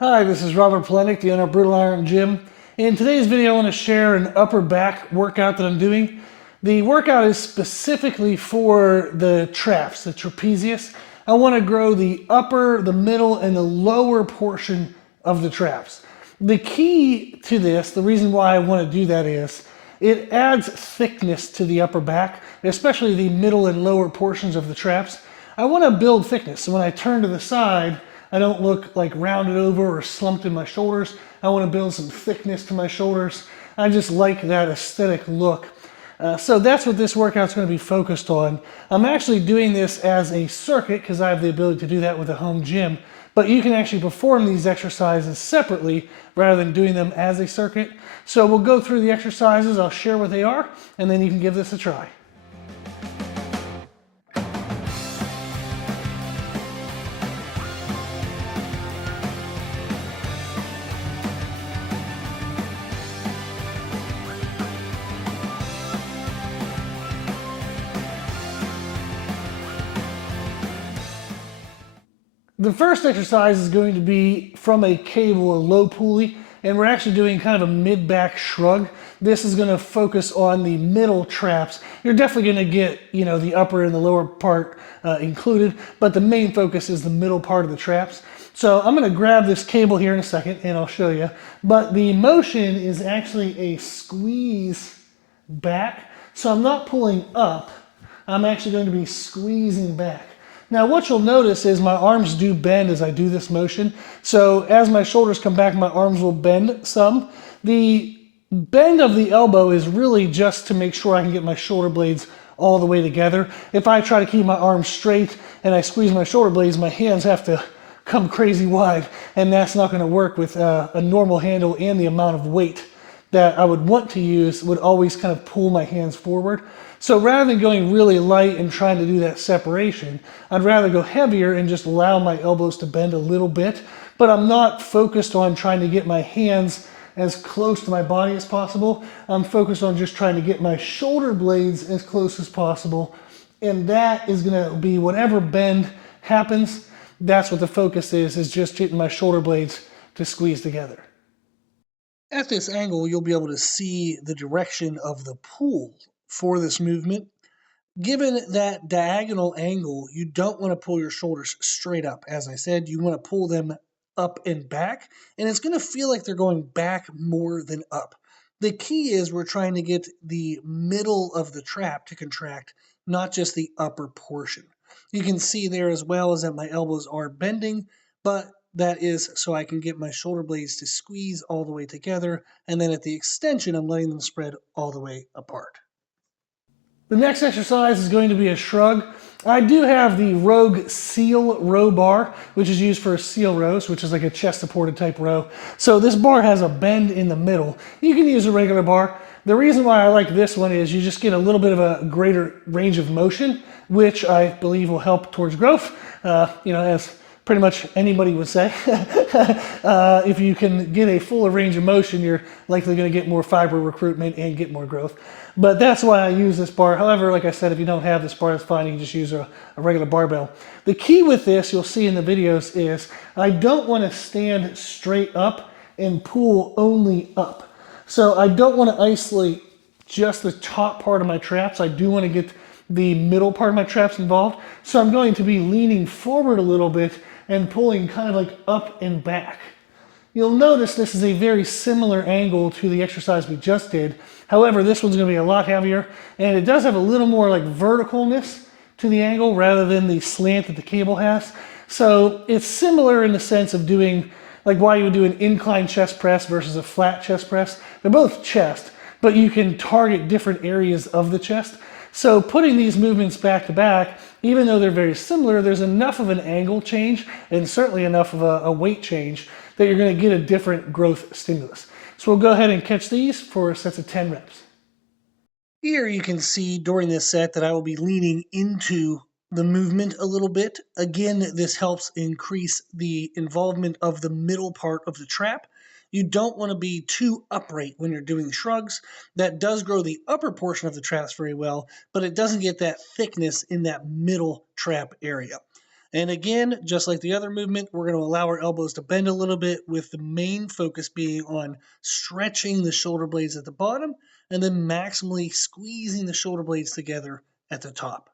Hi, this is Robert Polenick, the owner of Brutal Iron Gym. In today's video, I want to share an upper back workout that I'm doing. The workout is specifically for the traps, the trapezius. I want to grow the upper, the middle, and the lower portion of the traps. The key to this, the reason why I want to do that is, it adds thickness to the upper back, especially the middle and lower portions of the traps. I want to build thickness, so when I turn to the side, I don't look like rounded over or slumped in my shoulders. I want to build some thickness to my shoulders. I just like that aesthetic look. So that's what this workout's going to be focused on. I'm actually doing this as a circuit because I have the ability to do that with a home gym. But you can actually perform these exercises separately rather than doing them as a circuit. So we'll go through the exercises, I'll share what they are, and then you can give this a try. The first exercise is going to be from a cable, a low pulley, and we're actually doing kind of a mid-back shrug. This is going to focus on the middle traps. You're definitely going to get, the upper and the lower part included, but the main focus is the middle part of the traps. So I'm going to grab this cable here in a second and I'll show you. But the motion is actually a squeeze back. So I'm not pulling up, I'm actually going to be squeezing back. Now what you'll notice is my arms do bend as I do this motion. So as my shoulders come back, my arms will bend some. The bend of the elbow is really just to make sure I can get my shoulder blades all the way together. If I try to keep my arms straight and I squeeze my shoulder blades, my hands have to come crazy wide, and that's not going to work with a normal handle, and the amount of weight that I would want to use would always kind of pull my hands forward. So rather than going really light and trying to do that separation, I'd rather go heavier and just allow my elbows to bend a little bit, but I'm not focused on trying to get my hands as close to my body as possible. I'm focused on just trying to get my shoulder blades as close as possible, and that is gonna be whatever bend happens, that's what the focus is just getting my shoulder blades to squeeze together. At this angle, you'll be able to see the direction of the pull for this movement. Given that diagonal angle, you don't want to pull your shoulders straight up. As I said, you want to pull them up and back, and it's going to feel like they're going back more than up. The key is we're trying to get the middle of the trap to contract, not just the upper portion. You can see there as well as that my elbows are bending, but that is so I can get my shoulder blades to squeeze all the way together, and then at the extension, I'm letting them spread all the way apart. The next exercise is going to be a shrug. I do have the Rogue Seal row bar, which is used for seal rows, which is like a chest supported type row. So this bar has a bend in the middle. You can use a regular bar. The reason why I like this one is you just get a little bit of a greater range of motion, which I believe will help towards growth, as pretty much anybody would say. If you can get a fuller range of motion, you're likely going to get more fiber recruitment and get more growth. But that's why I use this bar. However, like I said, if you don't have this bar, that's fine. You can just use a regular barbell. The key with this, you'll see in the videos, is I don't want to stand straight up and pull only up. So I don't want to isolate just the top part of my traps. I do want to get the middle part of my traps involved. So I'm going to be leaning forward a little bit and pulling kind of like up and back. You'll notice this is a very similar angle to the exercise we just did. However, this one's going to be a lot heavier, and it does have a little more like verticalness to the angle rather than the slant that the cable has. So it's similar in the sense of doing, like why you would do an incline chest press versus a flat chest press. They're both chest, but you can target different areas of the chest. So putting these movements back to back, even though they're very similar, there's enough of an angle change and certainly enough of a weight change that you're going to get a different growth stimulus. So we'll go ahead and catch these for sets of 10 reps. Here you can see during this set that I will be leaning into the movement a little bit. Again, this helps increase the involvement of the middle part of the trap. You don't want to be too upright when you're doing shrugs. That does grow the upper portion of the traps very well, but it doesn't get that thickness in that middle trap area. And again, just like the other movement, we're going to allow our elbows to bend a little bit, with the main focus being on stretching the shoulder blades at the bottom and then maximally squeezing the shoulder blades together at the top.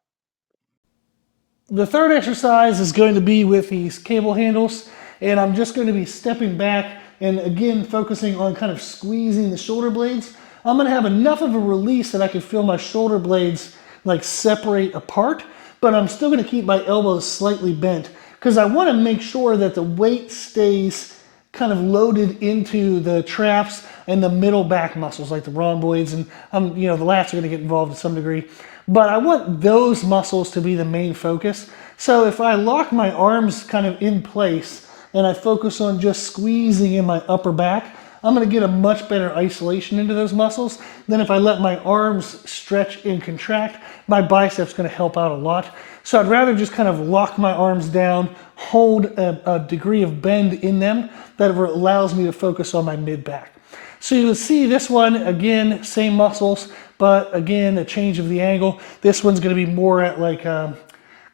The third exercise is going to be with these cable handles, and I'm just going to be stepping back and again focusing on kind of squeezing the shoulder blades. I'm going to have enough of a release that I can feel my shoulder blades like separate apart, but I'm still going to keep my elbows slightly bent because I want to make sure that the weight stays kind of loaded into the traps and the middle back muscles like the rhomboids, and the lats are going to get involved to some degree. But I want those muscles to be the main focus. So if I lock my arms kind of in place and I focus on just squeezing in my upper back, I'm going to get a much better isolation into those muscles than if I let my arms stretch and contract. My biceps going to help out a lot. So I'd rather just kind of lock my arms down, hold a degree of bend in them that allows me to focus on my mid back. So you'll see this one, again, same muscles, but again, a change of the angle. This one's going to be more at like kind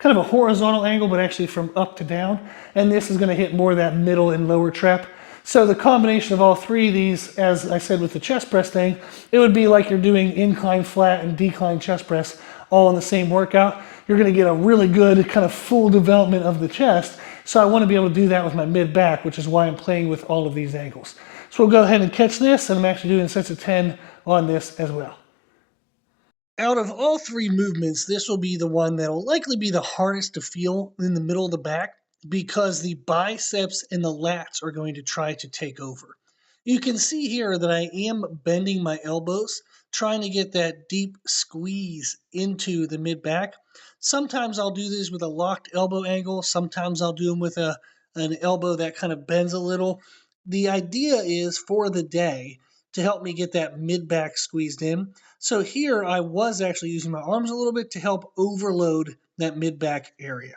of a horizontal angle, but actually from up to down. And this is going to hit more of that middle and lower trap. So the combination of all three of these, as I said with the chest press thing, it would be like you're doing incline flat and decline chest press all in the same workout. You're going to get a really good kind of full development of the chest. So I want to be able to do that with my mid back, which is why I'm playing with all of these angles. So we'll go ahead and catch this, and I'm actually doing sets of 10 on this as well. Out of all three movements, this will be the one that will likely be the hardest to feel in the middle of the back because the biceps and the lats are going to try to take over. You can see here that I am bending my elbows, trying to get that deep squeeze into the mid back. Sometimes I'll do this with a locked elbow angle. Sometimes I'll do them with an elbow that kind of bends a little. The idea is for the day to help me get that mid back squeezed in. So here I was actually using my arms a little bit to help overload that mid back area.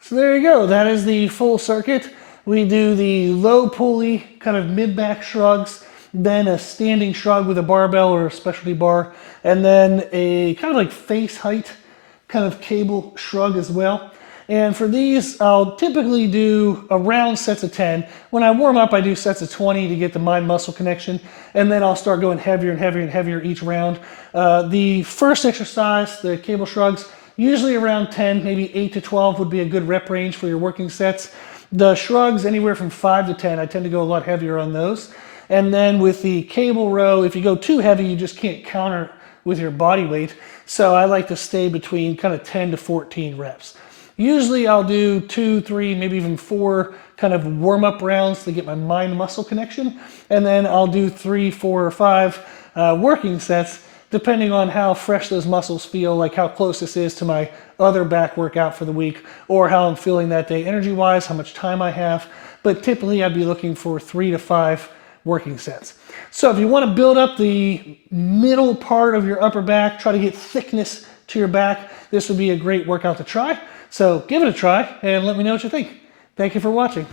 So there you go. That is the full circuit. We do the low pulley kind of mid back shrugs, then a standing shrug with a barbell or a specialty bar, and then a kind of like face height kind of cable shrug as well. And for these, I'll typically do around sets of 10. When I warm up, I do sets of 20 to get the mind-muscle connection, and then I'll start going heavier and heavier and heavier each round. The first exercise, the cable shrugs, usually around 10, maybe 8 to 12 would be a good rep range for your working sets. The shrugs, anywhere from 5 to 10, I tend to go a lot heavier on those. And then with the cable row, if you go too heavy, you just can't counter with your body weight. So I like to stay between kind of 10 to 14 reps. Usually I'll do 2, 3, maybe even 4 kind of warm-up rounds to get my mind-muscle connection. And then I'll do 3, 4, or 5 working sets, depending on how fresh those muscles feel, like how close this is to my other back workout for the week, or how I'm feeling that day energy-wise, how much time I have. But typically I'd be looking for 3 to 5 working sets. So if you want to build up the middle part of your upper back, try to get thickness to your back, this would be a great workout to try. So give it a try and let me know what you think. Thank you for watching.